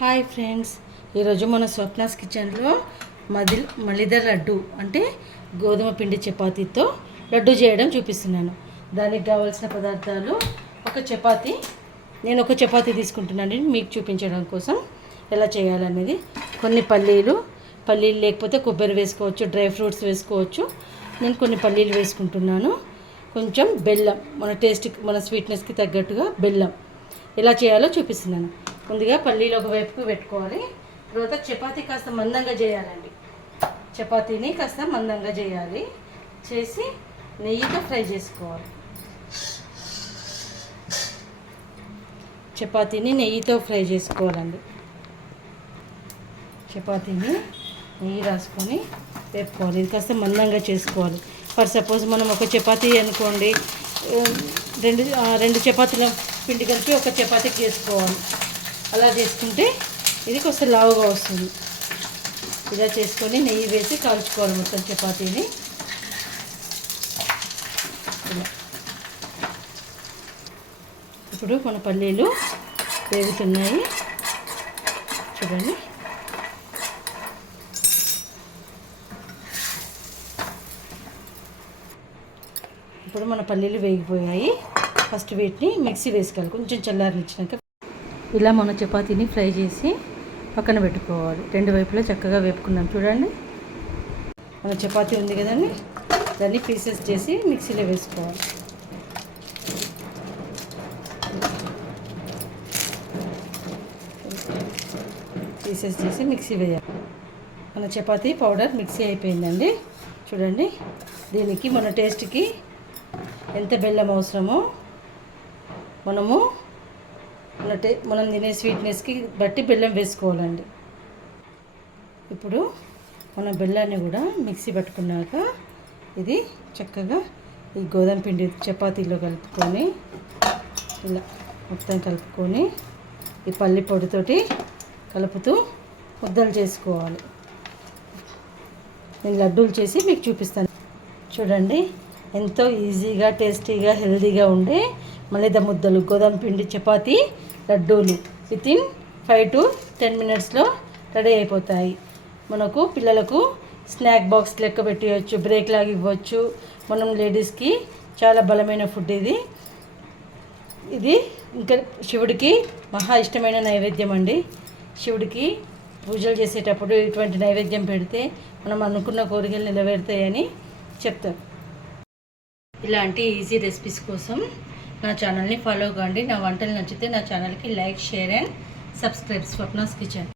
Hi friends, ఈరోజు మన స్వప్నాస్ కిచెన్లో మలిద లడ్డు అంటే గోధుమ పిండి చపాతీతో లడ్డు చేయడం చూపిస్తున్నాను. దానికి కావాల్సిన పదార్థాలు నేను ఒక చపాతీ తీసుకుంటున్నాను మీకు చూపించడం కోసం ఎలా చేయాలనేది. కొన్ని పల్లీలు లేకపోతే కొబ్బరి వేసుకోవచ్చు, డ్రై ఫ్రూట్స్ వేసుకోవచ్చు. నేను కొన్ని పల్లీలు వేసుకుంటున్నాను. కొంచెం బెల్లం, మన టేస్ట్కి మన స్వీట్నెస్కి తగ్గట్టుగా బెల్లం. ఎలా చేయాలో చూపిస్తున్నాను. ముందుగా పల్లీలు ఒకవైపుకు పెట్టుకోవాలి. తర్వాత చపాతీ కాస్త మందంగా చేయాలండి. చపాతీని కాస్త మందంగా చేయాలి. చేసి నెయ్యితో ఫ్రై చేసుకోవాలి. చపాతీని నెయ్యితో ఫ్రై చేసుకోవాలండి. చపాతీని నెయ్యి రాసుకొని వేపుకోవాలి. ఇది కాస్త మందంగా చేసుకోవాలి. ఫర్ సపోజ్ మనం ఒక చపాతీ అనుకోండి, రెండు చపాతీల పిండి కలిపి ఒక చపాతీకి చేసుకోవాలి. అలా చేసుకుంటే ఇది కొంచెం లావుగా వస్తుంది. ఇలా చేసుకొని నెయ్యి వేసి కాల్చుకోవాలి మొత్తం చపాతీని. ఇప్పుడు మన పల్లీలు వేగుతున్నాయి చూడండి. ఇప్పుడు మన పల్లీలు వేగిపోయాయి. ఫస్ట్ వీటిని మిక్సీ వేసుకోవాలి. కొంచెం చల్లారనిచ్చినాక ఇలా మన చపాతీని ఫ్రై చేసి పక్కన పెట్టుకోవాలి. రెండు వైపులా చక్కగా వేపుకున్నాం చూడండి. మన చపాతీ ఉంది కదండి, దాన్ని పీసెస్ చేసి మిక్సీలో వేసుకోవాలి. పీసెస్ చేసి మిక్సీ వేయాలి. మన చపాతీ పౌడర్ మిక్సీ అయిపోయిందండి చూడండి. దీనికి మన టేస్ట్కి ఎంత బెల్లం అవసరమో మనం తినే స్వీట్నెస్కి బట్టి బెల్లం వేసుకోవాలండి. ఇప్పుడు మన బెల్లాన్ని కూడా మిక్సీ పట్టుకున్నాక ఇది చక్కగా ఈ గోధుమ పిండి చపాతీలో కలుపుకొని ఇలా మొత్తం కలుపుకొని ఈ పల్లి పొడితోటి కలుపుతూ ముద్దలు చేసుకోవాలి. నేను లడ్డూలు చేసి మీకు చూపిస్తాను చూడండి. ఎంతో ఈజీగా, టేస్టీగా, హెల్తీగా ఉండే మలిద ముద్దలు, గోధుమ పిండి చపాతీ లడ్డూలు వితిన్ 5 to 10 minutesలో రెడీ అయిపోతాయి. మనకు పిల్లలకు స్నాక్ బాక్స్ లెక్క పెట్టవచ్చు, బ్రేక్ లాగా ఇవ్వచ్చు. మనం లేడీస్కి చాలా బలమైన ఫుడ్ ఇది ఇంకా శివుడికి మహా ఇష్టమైన నైవేద్యం అండి. శివుడికి పూజలు చేసేటప్పుడు ఇటువంటి నైవేద్యం పెడితే మనం అనుకున్న కోరికలు నెరవేరుతాయని చెప్తారు. ఇలాంటి ఈజీ రెసిపీస్ కోసం నా ఛానల్ని ఫాలో కాండి. నా వంటలు నచ్చితే నా ఛానల్కి like, share and subscribe. Swapna's kitchen.